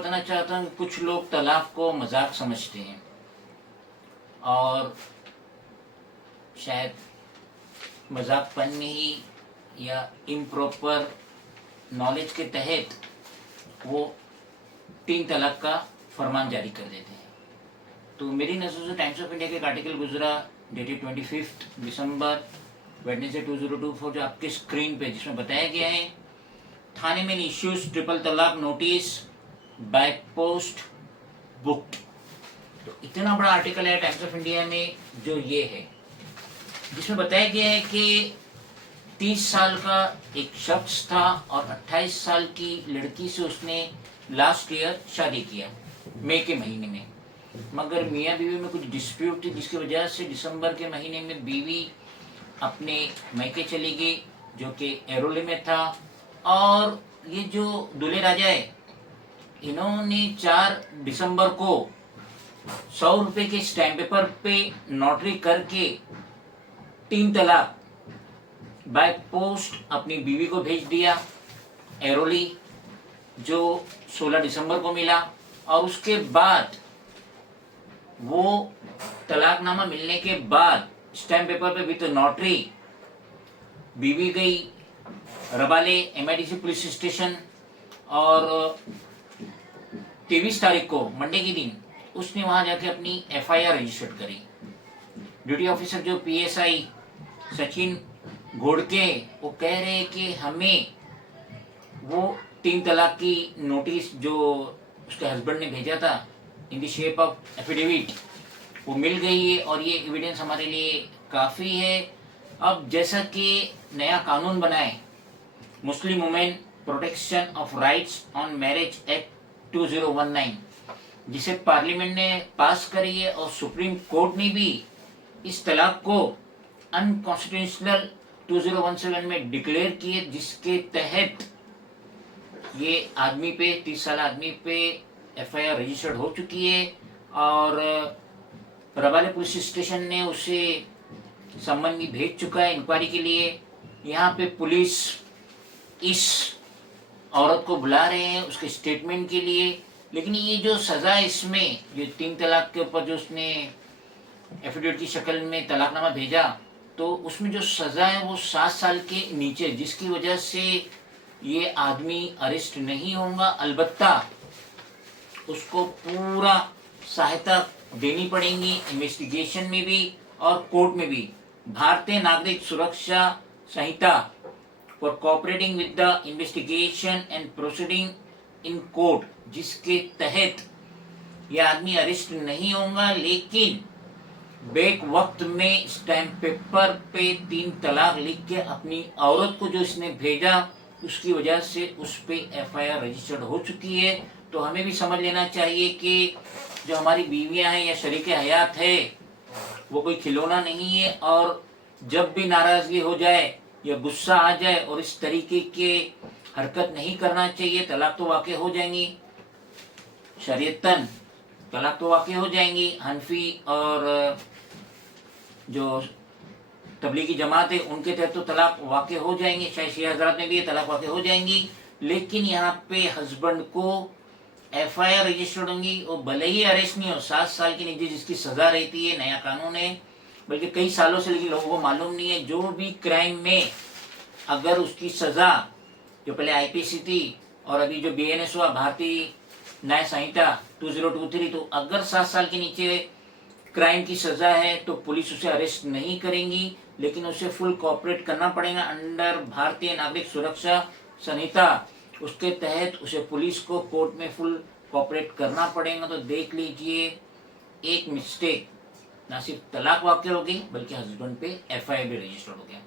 बताना चाहता हूँ कि कुछ लोग तलाक को मजाक समझते हैं और शायद मजाकपन में ही या इम्प्रॉपर नॉलेज के तहत वो 3 तलाक का फरमान जारी कर देते हैं। तो मेरी नज़र से टाइम्स ऑफ इंडिया का एक आर्टिकल गुजरा डेटेड 25 दिसंबर वेडनेसडे 2024 जो आपके स्क्रीन पे, जिसमें बताया गया है थाने में इश्यूज ट्रिपल तलाक नोटिस बाय पोस्ट बुक्ड। तो इतना बड़ा आर्टिकल है टाइम्स ऑफ इंडिया में जो ये है, जिसमें बताया गया है कि 30 साल का एक शख्स था और 28 साल की लड़की से उसने लास्ट ईयर शादी किया मई के महीने में, मगर मियाँ बीवी में कुछ डिस्प्यूट थी जिसकी वजह से दिसंबर के महीने में बीवी अपने मैके चली गई जो कि एरोले में था। और ये जो दूल्हे राजा है, इन्होंने 4 दिसंबर को 100 रुपए के स्टैम्प पेपर पे नोटरी करके 3 तलाक बाय पोस्ट अपनी बीवी को भेज दिया एरोली, जो 16 दिसंबर को मिला। और उसके बाद वो तलाकनामा मिलने के बाद स्टैम्प पेपर पे भी तो नोटरी, बीवी गई रबाले एमआईडीसी पुलिस स्टेशन और 23 तारीख को मंडे के दिन उसने वहां जाके अपनी एफआईआर रजिस्टर्ड करी। ड्यूटी ऑफिसर जो पीएसआई सचिन घोड़के वो कह रहे हैं कि हमें वो 3 तलाक की नोटिस जो उसके हस्बैंड ने भेजा था in the shape of affidavit वो मिल गई है और ये एविडेंस हमारे लिए काफ़ी है। अब जैसा कि नया कानून बना है Muslim women protection of rights on marriage act 2019, जिसे पार्लियामेंट ने पास करी है और सुप्रीम कोर्ट ने भी इस तलाक को अनकॉन्स्टिट्यूशनल 2017 में डिक्लेयर किए, जिसके तहत ये आदमी पे 30 साल आदमी पे एफआईआर रजिस्टर्ड हो चुकी है और रबाले पुलिस स्टेशन ने उसे सम्मन भी भेज चुका है इंक्वायरी के लिए। यहाँ पे पुलिस इस औरत को बुला रहे हैं उसके स्टेटमेंट के लिए, लेकिन ये जो सज़ा इसमें जो 3 तलाक के ऊपर जो उसने एफिडेविट की शक्ल में तलाकनामा भेजा, तो उसमें जो सज़ा है वो 7 साल के नीचे, जिसकी वजह से ये आदमी अरेस्ट नहीं होगा। अलबत्ता उसको पूरा सहायता देनी पड़ेगी इन्वेस्टिगेशन में भी और कोर्ट में भी। Bharatiya Nagarik Suraksha Sanhita for cooperating with the investigation and proceeding in court, जिसके तहत यह आदमी अरेस्ट नहीं होगा, लेकिन बेक वक्त में स्टैम्प पेपर पे 3 तलाक लिख के अपनी औरत को जो इसने भेजा उसकी वजह से उस पे एफआईआर रजिस्टर्ड हो चुकी है। तो हमें भी समझ लेना चाहिए कि जो हमारी बीवियां हैं या शरीके हयात है वो कोई खिलौना नहीं है, और जब भी नाराजगी हो जाए या गुस्सा आ जाए और इस तरीके के हरकत नहीं करना चाहिए। तलाक तो वाक़ई हो जाएंगी, शरीयतन तलाक तो वाक़ई हो जाएंगी। हनफी और जो तबलीगी जमात है उनके तहत तो तलाक वाक़ई हो जाएंगे, शायद शिया हज़रात में भी ये तलाक वाक़ई हो जाएंगी, लेकिन यहाँ पे हस्बैंड को एफआईआर रजिस्टर्ड होंगी और भले ही अरेस्ट नहीं हो 7 साल की नीचे जिसकी सज़ा रहती है, नया कानून है बल्कि कई सालों से, लेकिन लोगों को मालूम नहीं है। जो भी क्राइम में अगर उसकी सज़ा जो पहले आईपीसी थी और अभी जो बीएनएस हुआ भारतीय न्याय संहिता 2023, तो अगर 7 साल के नीचे क्राइम की सज़ा है तो पुलिस उसे अरेस्ट नहीं करेंगी, लेकिन उसे फुल कोऑपरेट करना पड़ेगा अंडर भारतीय नागरिक सुरक्षा संहिता। उसके तहत उसे पुलिस को कोर्ट में फुल कोऑपरेट करना पड़ेगा। तो देख लीजिए, एक मिस्टेक ना सिर्फ तलाक वाक़ई हो गई बल्कि हस्बैंड पे एफआईआर भी रजिस्टर्ड हो गया।